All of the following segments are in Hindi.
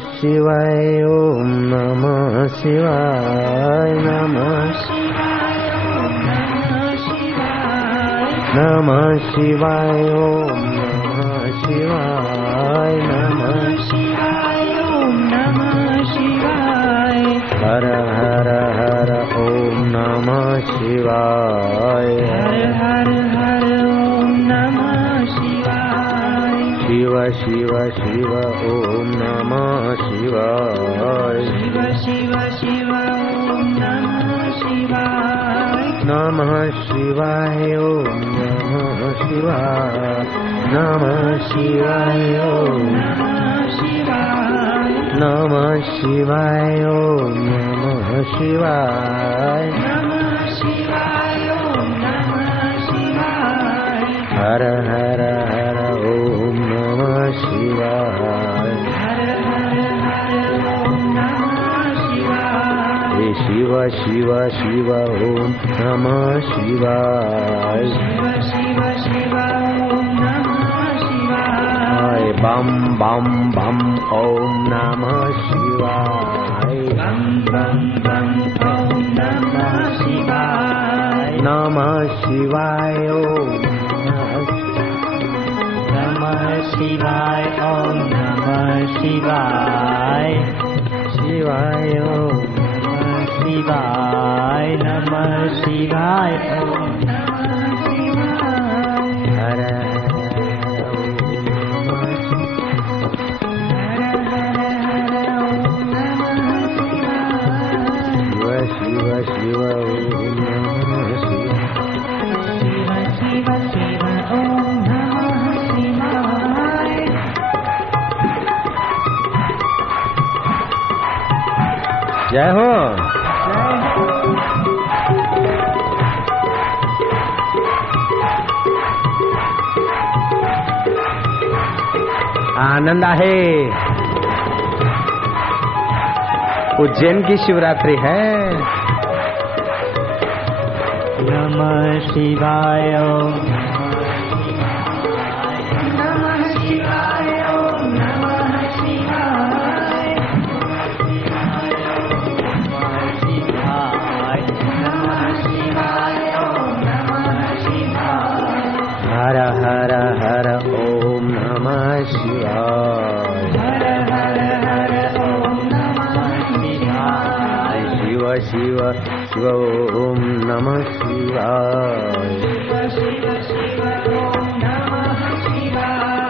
शिवाय ओम नमः शिवाय नमः नमः शिवाय ओम नमः शिवाय नमः शिवाय ओम नमः शिवाय हर हर हर ओम नमः शिवाय हर हर हर ओम नमः शिवाय शिव शिव शिव ओम नमः शिवाय शिव शिव शिव ओम नमः शिवाय नमः शिवाय ओम नमः शिवाय नमः शिवाय ओम नमः शिवाय नमः शिवाय ओम नमः शिवाय नमः शिवाय ओम नमः शिवाय हर हर हर ओम नमः शिवाय हर हर हर ओम नमः शिवाय शिव शिव शिव ओम नमः शिवाय शिव शिव शिव ओम नमः शिवाय बम बम बम ओम नमः शिवाय बम बम बम ओम नमः शिवाय नमः शिवाय ओम नमः शिवाय ओम नमः शिवाय शिवाय ओम शिवाय नमः शिवाय ओम नमः शिवाय हर शिव शिव ओम नमः शिवाय शिव शिव शिव ओम नमः शिवाय जय हो आनंद आहे। उज्जैन की शिवरात्रि है। नमः शिवाय ओम नमः शिवाय ओम नमः शिवाय नमः शिवाय ओम नमः शिवाय हर हर हर ओम नमः शिवाय हर हर हर ओम नमः शिवाय शिव शिव शिव ओम नमः शिवाय शिव शिव ओम नमः शिवाय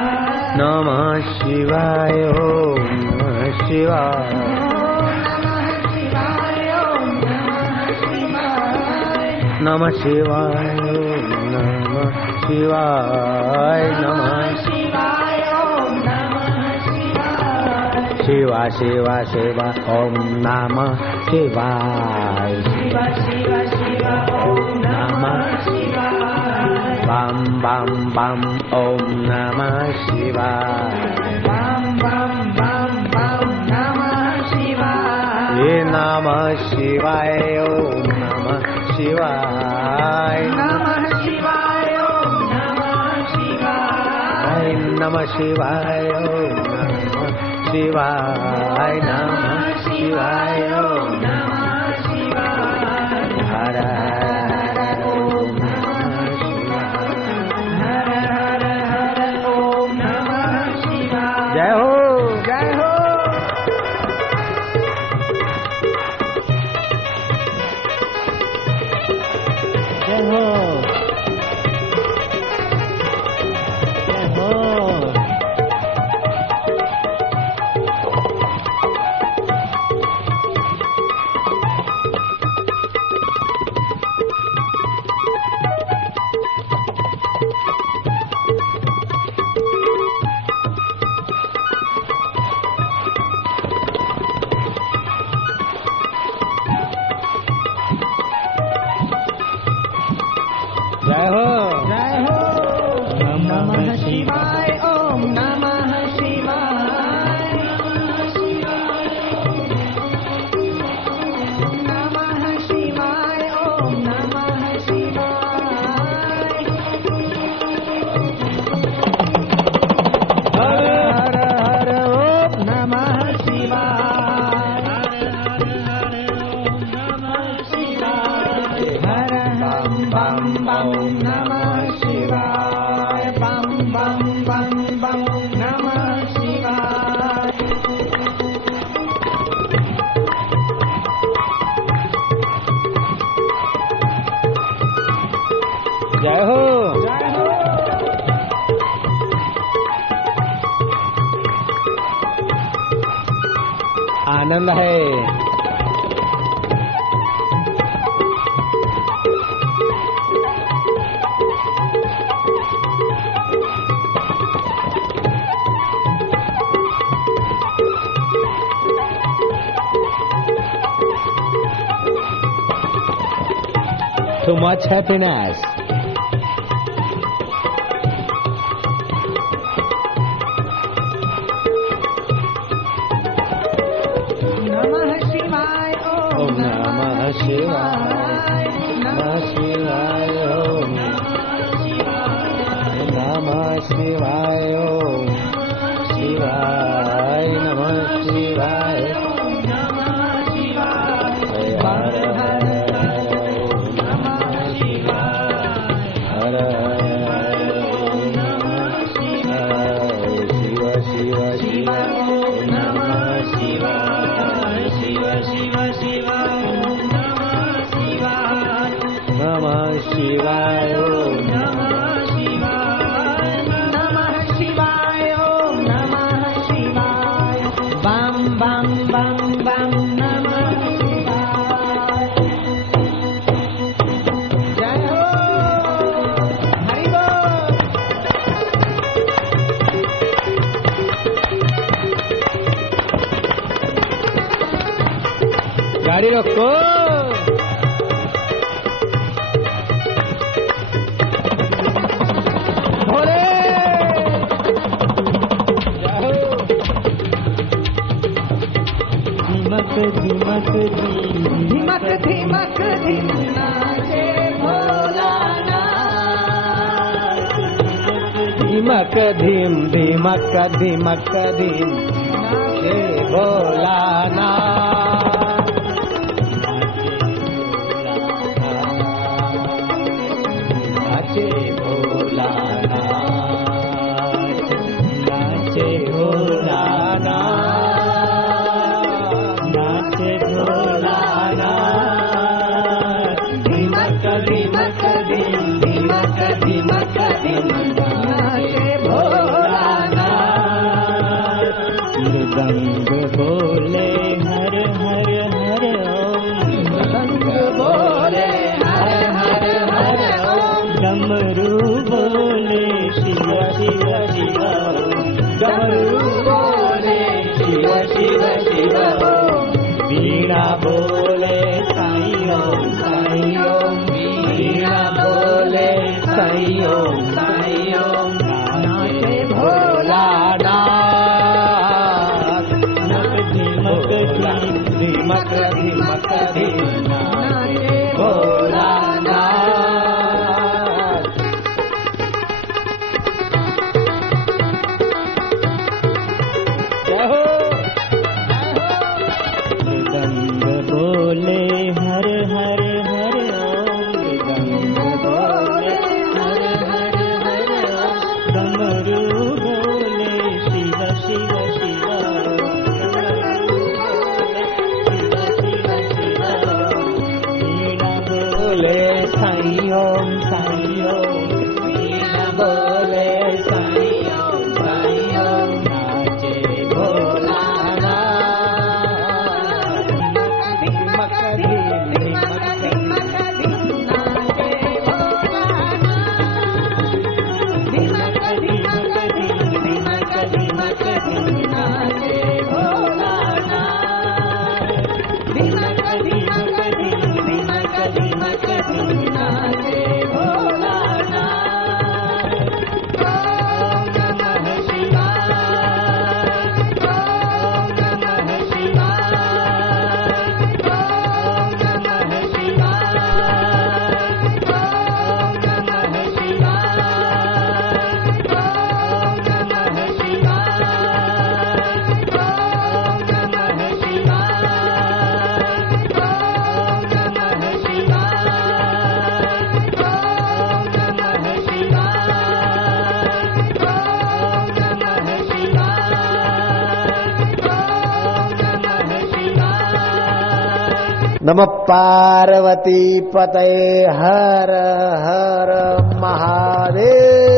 नमः शिवाय ओम नमः शिवाय नमः शिवाय ओम नमः शिवाय नमः शिवाय ओम नमः शिवाय शिवा शिवा शिवा ओम नमः शिवाय शिवा शिवा शिवा ओम नमः शिवाय बम बम बम ओम नमः शिवाय बम बम बम बम नमः शिवाय ये नमः शिवाय ओम नमः शिवाय नमः शिवाय ओम नमः शिवाय नमः शिवाय ओम नमः शिवाय नमः शिवाय ओम नमः शिवाय हर हर ओम नमः शिवाय हर हर हर ओम नमः शिवाय जय हो जय हो जय हो जय हो आनंद है। Too much happiness. Namah Shivaya, Om Namah Shivaya, Namah Shivaya, Om Namah Shivaya, Om Shivaya, Namah Shivaya, Namah Shivaya, गाड़ी रोको। भोले जाओ। धीमक धीमक धीमक धीमक नाचे भोलानाथ। धीमक धीम धीमक धीमक धीम नाचे भोलानाथ। मृदंग बोले हर हर हर ओम। मृदंग बोले हर हर हर ओम। डमरू बोले शिव शिव शिव ओम। डमरू बोले शिव शिव शिव ओम। वीणा बोले साईं ओम साईं ओम। वीणा बोले साईं ओम साईं ओम। नाचे भोलानाथ। धीमक धीमक धीमक नाचे भोलानाथ। जय हो मृदंग बोले हर हर हर ओम। मृदंग बोले हर हर हर ओम। डमरू बोले शिव शिव शिव साईं ओम साईं ओम। वीणा बोले साईं ओम साईं ओम। नाचे भोलानाथ। धीमक धीम धीमक धीमक धीम नाचे भोलानाथ। धीमक धीमक धीम धीमक धीमक धीम नाचे भोलानाथ। धीमक धीमक धीम धीमक धीमक धीम नाचे नमः पार्वती पतये हर हर महादेव।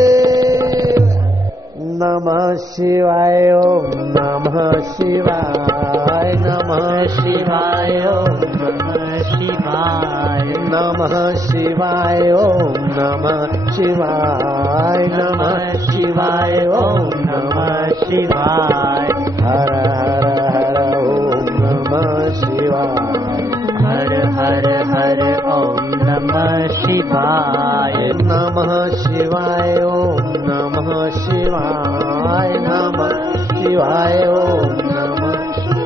नमः शिवाय ओम नमः शिवाय नमः नमः शिवाय ओम नमः शिवाय नमः शिवाय ओम नमः शिवाय नमः शिवाय ओम नमः शिवाय हर हर हर ओम नमः शिवाय हर हर हर ओम नमः शिवाय नमः शिवाय ओम नमः शिवाय नमः शिवाय ओम नमः शिवाय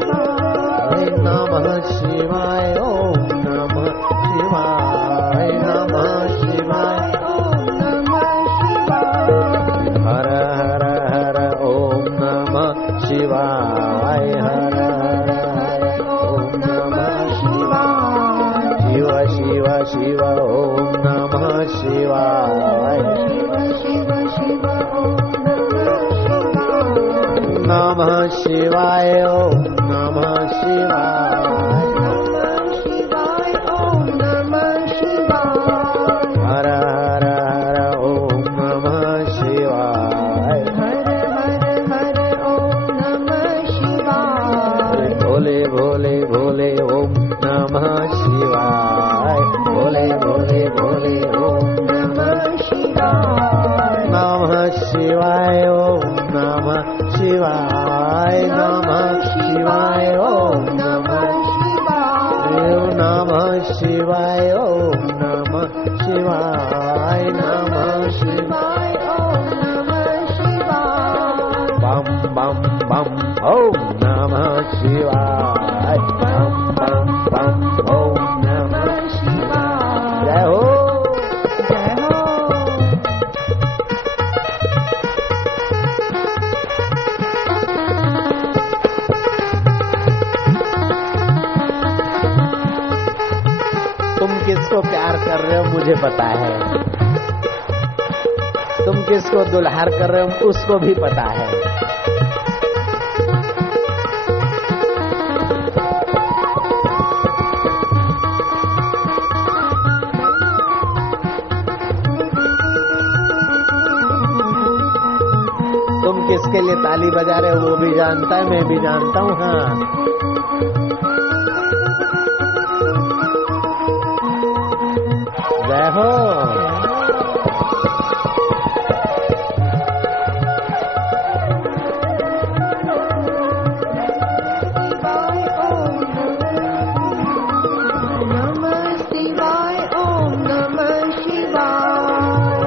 नमः शिवाय ओम नमः शिवाय नमः शिवाय ओम नमः शिवाय हर हर हर ओम नमः शिवाय हर हर हर ओम नमः शिवाय शिव शिव शिव ओम नमः शिवाय शिव शिव ओम नमः शिवाय ओम नमः शिवाय ओम नमः शिवाय हर हर हर ओम नमः शिवाय हर हर हर ओम नमः शिवाय भोले भोले भोले ओम नमः शिवाय भोले भोले भोले ओम नमः शिवाय नमः शिवाय ओम नमः शिवाय नमः शिवाय ओम नमः शिवाय नमः शिवाय ओम नमः शिवाय नमः शिवाय ओम नमः शिवाय बम बम बम ओम नमः शिवाय बम बम बम ओम नमः शिवाय जय हो जय हो तुम किसको प्यार कर रहे हो मुझे पता है, तुम किसको दुल्हार कर रहे हो उसको भी पता है। तुम किसके लिए ताली बजा रहे हो वो भी जानता है, मैं भी जानता हूँ। हाँ जय हो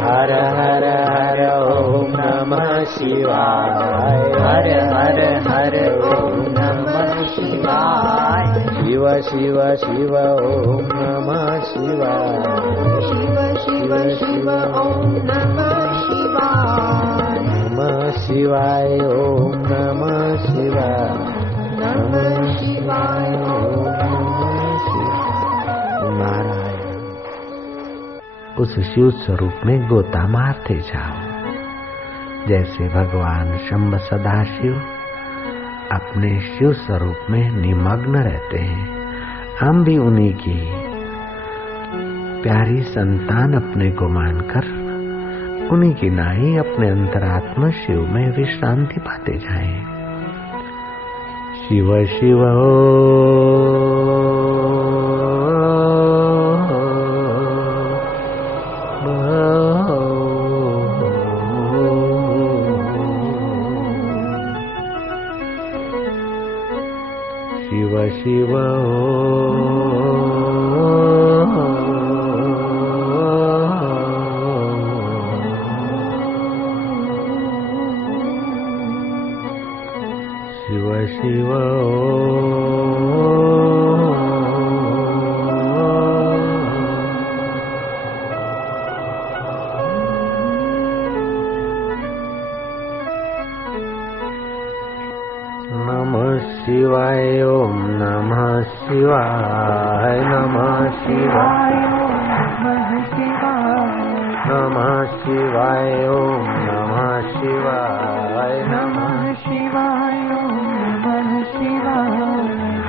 हर हर हर ओम नमः शिवाय हर हर हर ओम नमः शिवाय शिव शिव शिव ओम नमः शिवाय शिव शिव शिव ओम नमः शिवाय नमः शिवाय ओम नमः शिवाय नमः शिवाय ओम नमः शिवाय। नारायण उस शिव स्वरूप में गोता मारते जाओ। जैसे भगवान शंभ सदाशिव अपने शिव स्वरूप में निमग्न रहते हैं, हम भी उन्हीं की प्यारी संतान अपने को मानकर उन्हीं की नाई अपने अंतरात्मा शिव में विश्रांति पाते जाएं। शिव शिव शिव शिव शिव शिव नमः शिवाय ओम नमः शिवाय नमः शिवाय नमः शिवाय ओम नमः शिवाय नमः शिवाय ओम नमः शिवाय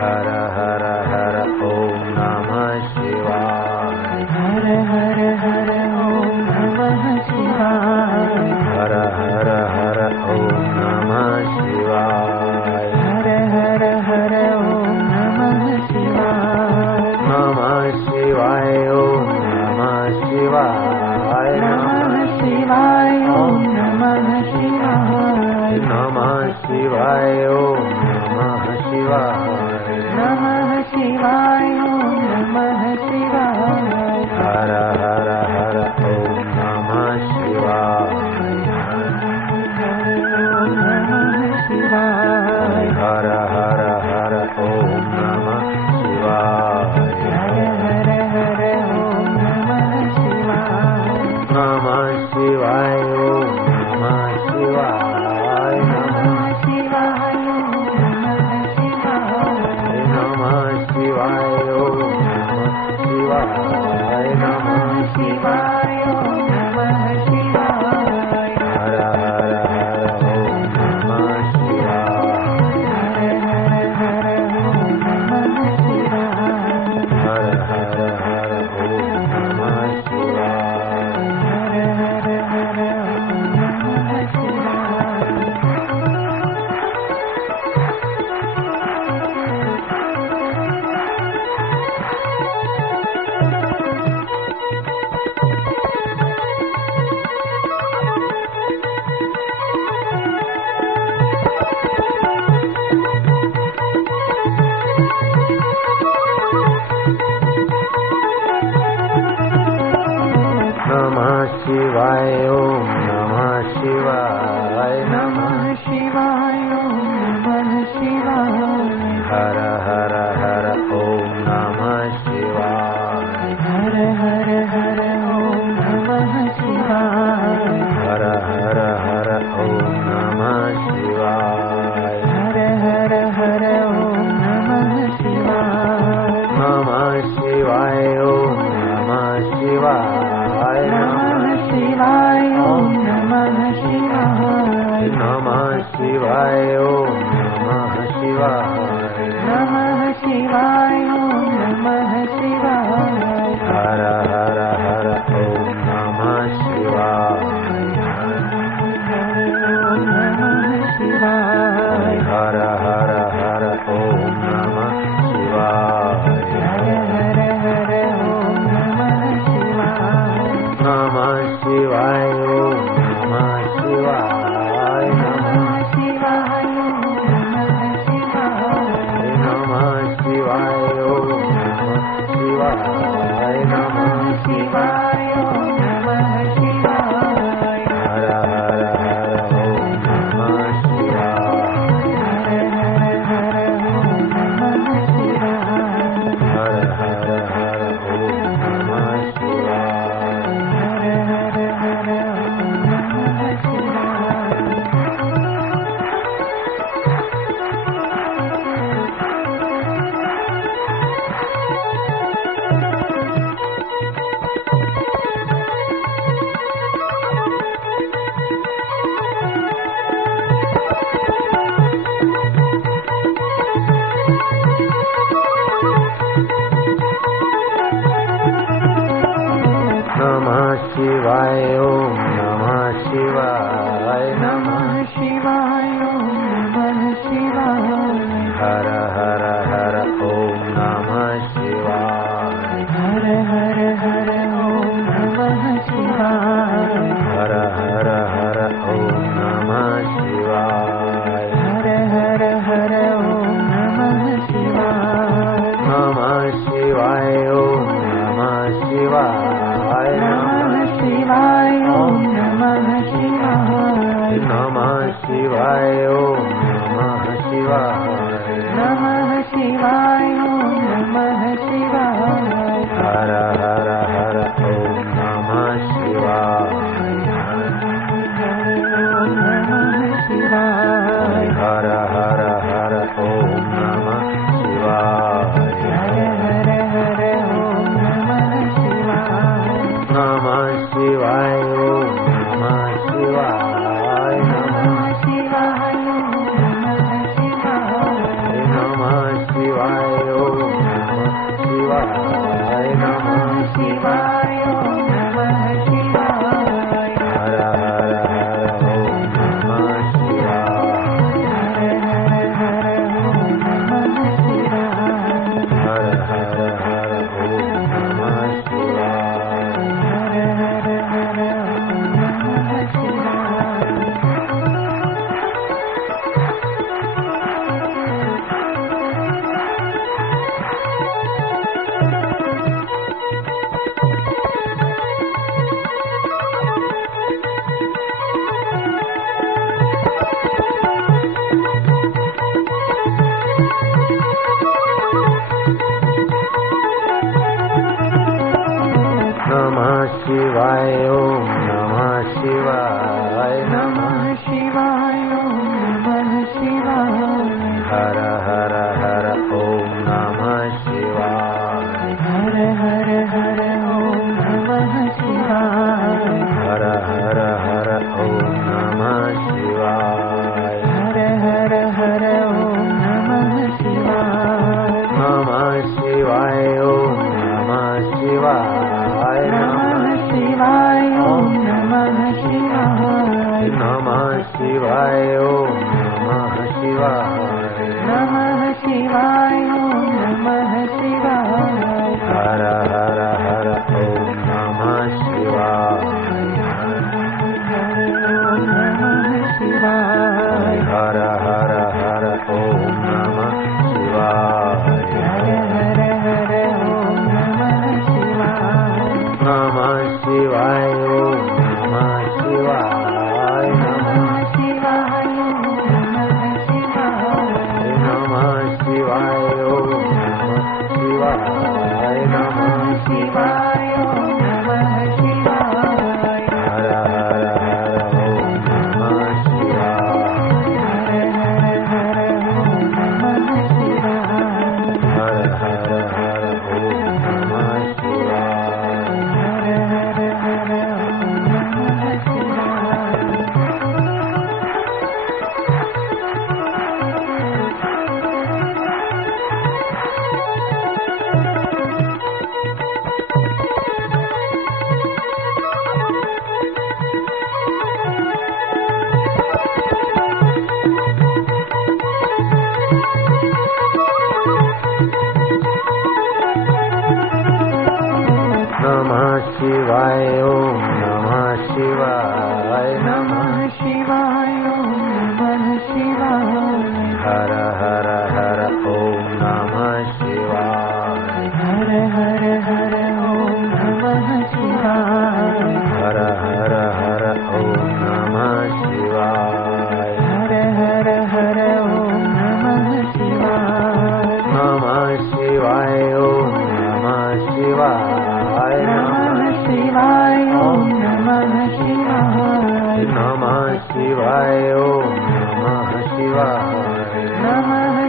हर हर हर ओम नमः शिवाय हर हर हर ओम नमः शिवाय हर हर हर ओम नमः शिवाय हर हर हर ओम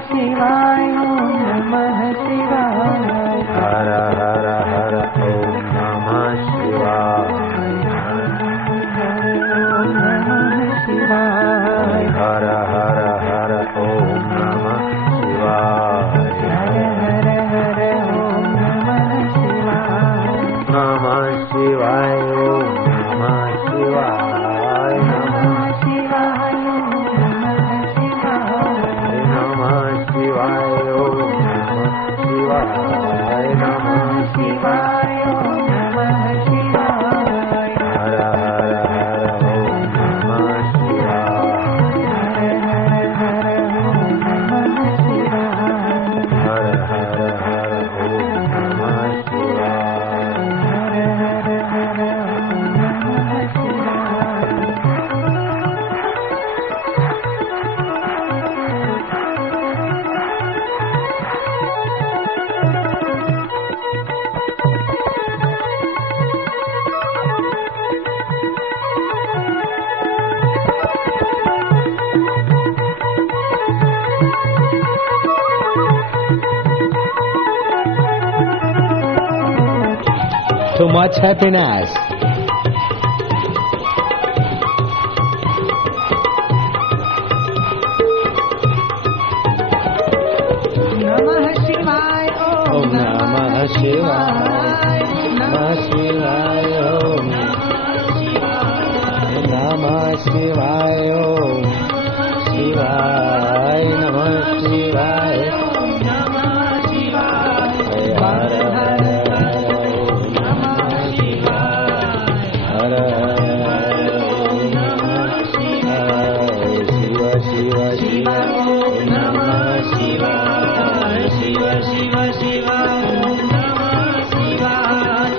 शिवाय ओम नमः शिवाय हर हर हर ओम नमः शिवाय ओम नमः शिवाय हर हर हर ओम नमः शिवाय हर हर हर ओम नमः शिवाय नमः शिवाय ओम नमः शिवाय नमः शिवाय ओम नमः शिवाय नमः शिवाय ओम नमः शिवाय नमः शिवाय ओम नमः शिवाय हर हर हर ओम नमः शिवाय हर हर हर ओम नमः शिवाय हर हर हर ओम नमः शिवाय Too much happiness. नमः शिवाय Om Namah Shivaya. Namah Shivaya. Om Namah Shivaya. Om Shivaya. Namah Shivaya. Har Har Har Om Namah Shivaya. Har Har Om Namah Shivaya. Shiva Shiva Shiva Om Namah Shivaya. Shiva Shiva Shiva Om Namah Shivaya.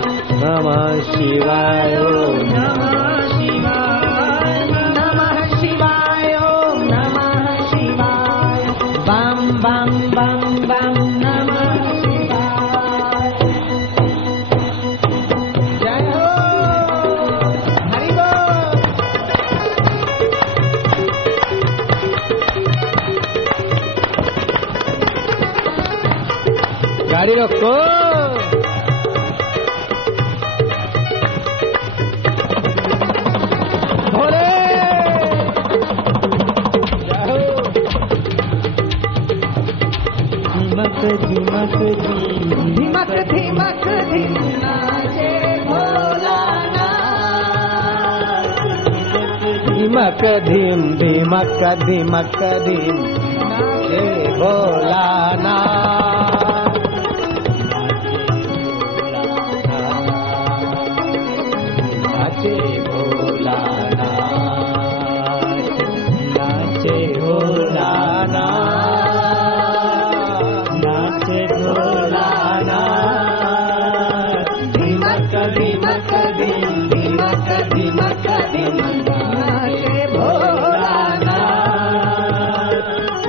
Namah Shivaya Om Namah Shivaya. नमः शिवाय ओम नमः शिवाय बम बम बम बम नमः शिवाय जय हो हरि बोल गाड़ी रोको भोले जाओ धीमक धीमक धीमक धीमक धीम नाचे भोलानाथ धीमक धीम धीमक धीमक धीम नाचे भोलानाथ नाचे भोलानाथ नाचे भोलानाथ नाचे भोलानाथ धीमक धीमक धीम धीमक धीमक धीम नाचे भोलानाथ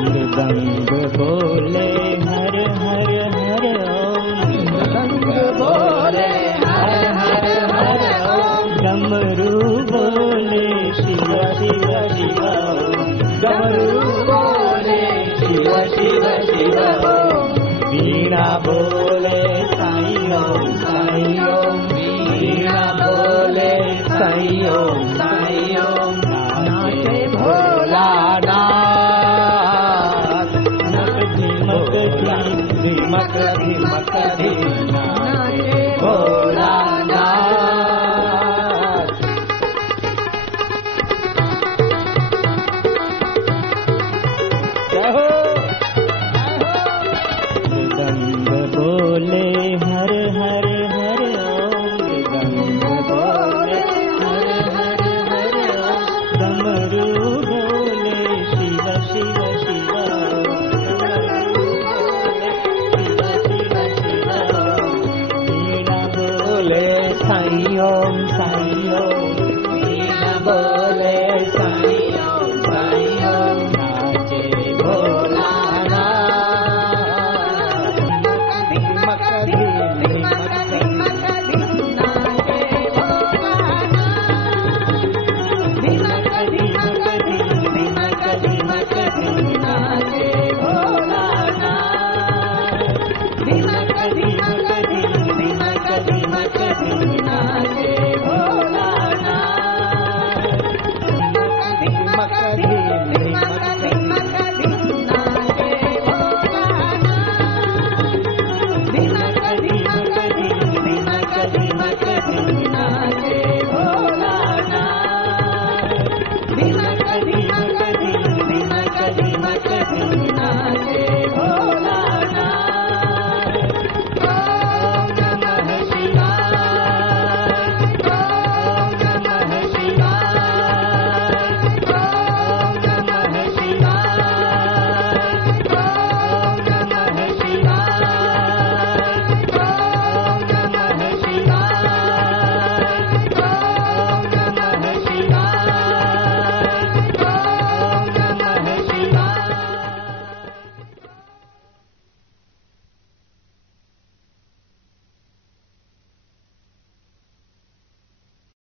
मृदंग बोले हर हर हर ओम रंग बोले हर हर हर ओम डमरू बोले शिव शिव शिव ओम डमरू बोले शिव शिव शिव ओम वीणा बोले साई ओम साई ओम वीणा बोले साई ओम साई ओम नाचे भोलानाथ धीमक धीमक धीमक धीमक धीम